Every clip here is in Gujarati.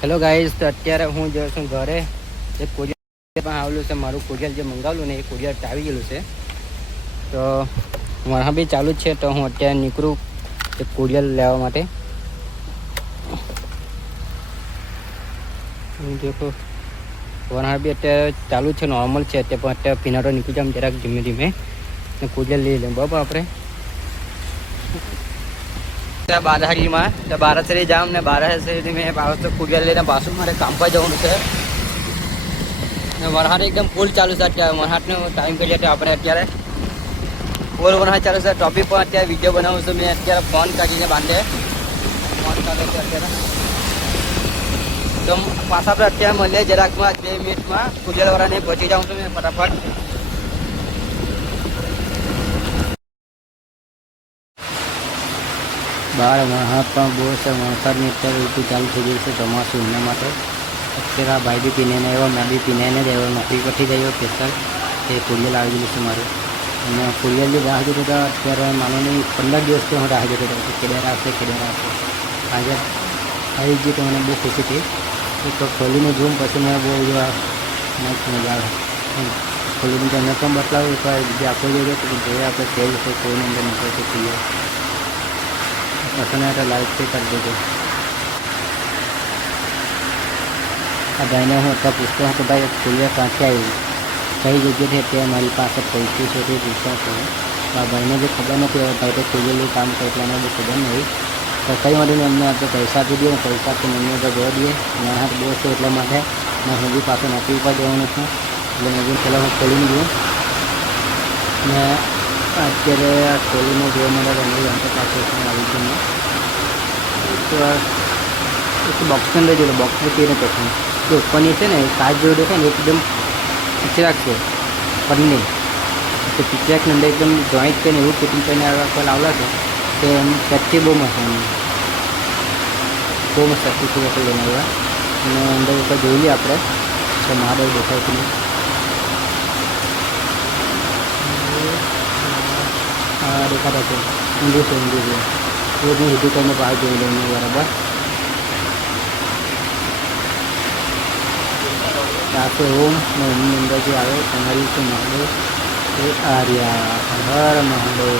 હેલો ગાઈસ, તો અત્યારે હું જો છું ઘરે. એક કુરિયર પણ આવેલું છે. મારું કુરિયર જે મંગાવેલું ને એ કુરિયર આવી ગયેલું છે. તો વहाँ બી ચાલુ જ છે. તો હું અત્યારે નીકળું એક કુરિયર લેવા માટે. દેખો વहाँ બી અત્યારે ચાલુ છે, નોર્મલ છે અત્યારે. પણ અત્યારે ફિનારો નીકળી જામ જરાક ધીમે ધીમે ને કુરિયર લઈ લઉં બરાબર. આપણે ત્યાં બારાહરીમાં બારાસરી જામ ને બારાસરી મેં પાછો કુરિયર લઈને પાછું મારે કામ પર જવાનું છે. ને વરસાદ એકદમ ફૂલ ચાલુ છે અત્યારે. વરસાદનો ટાઈમ કરીએ તો આપણે અત્યારે ફૂલ વરસાદ ચાલુ છે. ટોપિક પણ અત્યારે વિડીયો બનાવું છું મેં અત્યારે. ફોન કાઢીને બાંધે ફોન ચાલે છે અત્યારે. તો પાછા આપણે અત્યારે મળીએ જરાકમાં 2 મિનિટમાં. કુરિયરવાળાને પહોંચી જાઉં છું મેં ફટાફટ. બહાર વરસાદ પણ બહુ છે. વરસાદની અત્યારે ઋતુ ચાલુ થઈ ગઈ છે, ચોમાસું. એના માટે અત્યારે આ ભાઈ બી પીને આવ્યો, મેં બી પીને જ આવ્યો. નોકરી પરથી જ આવ્યો સ્પેશિયલ. એ કુરિયર આવી ગયેલું છે મારું. અને કુરિયરની રાહ જોતો હતો અત્યારે. માનો નહીં 15 દિવસથી હું રાહ જોતો હતો કે કેડર આવશે. આજે આવી ગઈ તો મને બહુ ખુશી થઈ. એક ખોલીને જોઉં પછી મેં બહુ મજા આવે. ખોલીને તમને પણ બતાવું એક વાર બીજી આપણે જોઈએ તો જોઈએ આપણે સેલ છે કોઈને અંદર નીકળે છે કુરિયર. પસંદ આવે તો લાઈક કરી દેજો. આ ભાઈને હું અત્યારે પૂછતો હતો ભાઈ કુરિયર ક્યાંથી આવી, કઈ જગ્યાથી અત્યારે મારી પાસે પહોંચ્યું છે તે પૂછતો હતો. આ ભાઈને જે ખબર નથી હવે ભાઈ તો કુરિયરનું કામ કરે એટલે એને બહુ ખબર નહીં. તો કંઈ વાંધો નહીં, અમને આપણે પૈસા આપી દઈએ. પૈસાથી મમ્મી ઉપર જોવા દઈએ. હાથ બહુ છે એટલા માટે હું બી પાછું નોકરી ઉપર જવાનું છું. એટલે મેં બી પહેલાં હું ખોલીને જોઉં ને અત્યારે ખોલીને જોવા માટે નહીં અંતે પાછું આવી ગયું. તો એક બોક્સની અંદર જોયું, બોક્સમાં કેવી રીતે પસંદ જે ઉપરની છે ને એ કાચ જેવું દેખાય ને એકદમ ચીચરાક છે પરની. તો ચીચરાકની અંદર એકદમ જોઈન્ટ કરીને એવું ફિટિંગ કરીને લાવલા છે કે એમ સેફ્ટી બહુ મસ્ત સેફ્ટી છે લઈને આવ્યા. અને અંદર ઉપર જોઈ લઈએ આપણે તો મહાદેવ દેખાય કે નહીં. હા દેખાતા છે, ઊંધું છે એ બી સીધું કરીને બહાર જોઈ લઈને બરાબર. સાથે ઓમ ને ઓમની અંદર જે આવે તમારી છે મહાદેવ એ આર્યા. હર મહાદેવ.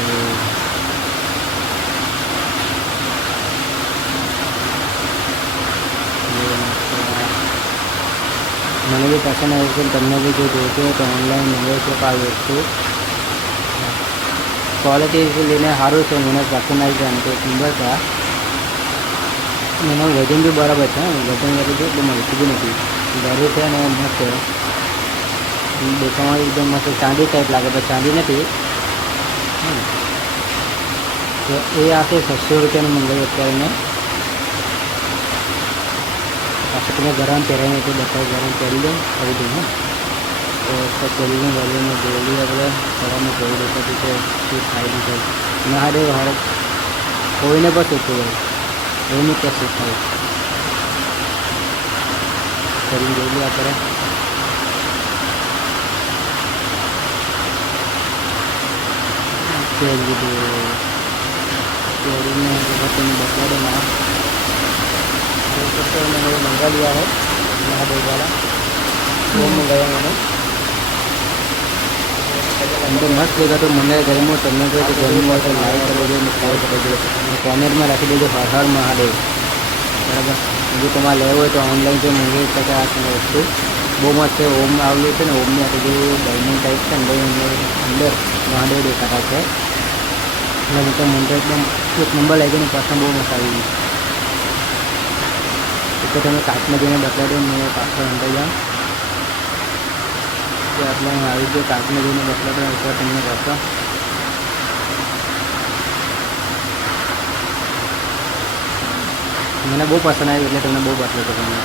મને બી પસંદ આવ્યું છે. તમને બી જો જોઈતું હોય તો ઓનલાઈન મળે છે આ વસ્તુ. ક્વોલિટી લઈને સારું છે. મને પસંદ આવી જાય તો એક નંબર છે. એનું વજન બી બરાબર છે. વજન જો એટલું મળતું બી નથી. ઘરે છે ને મસ્ત દેખાવામાં એકદમ મસ્ત ચાંદી ટાઈપ લાગે પણ ચાંદી નથી. તો એ આશે 600 રૂપિયાનું મંગાવ્યું અત્યારે મેં. પાછું તમે ગરમ પહેરાવીને તો બતાવી ગરમ પહેરી દઉં કરી દઉં. તો પહેરીને વળીને જોઈ આપણે ગરમમાં જોઈ દેખાતું છે શું થાય નહીં થાય. ના હારે હારે કોઈને પણ શીખવું હોય એની ત્યાં શીખાય કરીને જોઈ લઈએ આપણે. પહેરી દીધું પહેરીને તેને બતાડે ના मैंने मंगा लिया है महादेव वाला. वो मंगाया मैंने. अंदर मस्त जगह तो મને ગમ્યું. તમને જો તો ગમ્યું હોય તો લાઈક કરી દેજો અને શેર કરી દેજો અને કોમેન્ટમાં રાખી દેજો હર હર મહાદેવ. બરાબર. જો તમારે લેવું હોય તો ઓનલાઈન જો મંગાવી શકે આ વસ્તુ બહુ મસ્ત છે. ઓમ આવેલું છે ને ઓમની આટલું જે ડાયમંડ ટાઈપ છે ને અંદર મહાદેવ દેખાતા છે. એટલે હું તો મંદિર એકદમ એક નંબર લાગ્યો ને પસંદ બહુ મસ્ત આવી ગઈ. તો તમે કાચમાં જઈને બતાવી દો. મેં પાછળ અંદર જાઉં તો એટલે હું આવી ગયો. કાચમાં જઈને બતાવી દો ઉપર તમને રહેશો. મને બહુ પસંદ આવ્યું એટલે તમને બહુ બતાવ્યો તમને.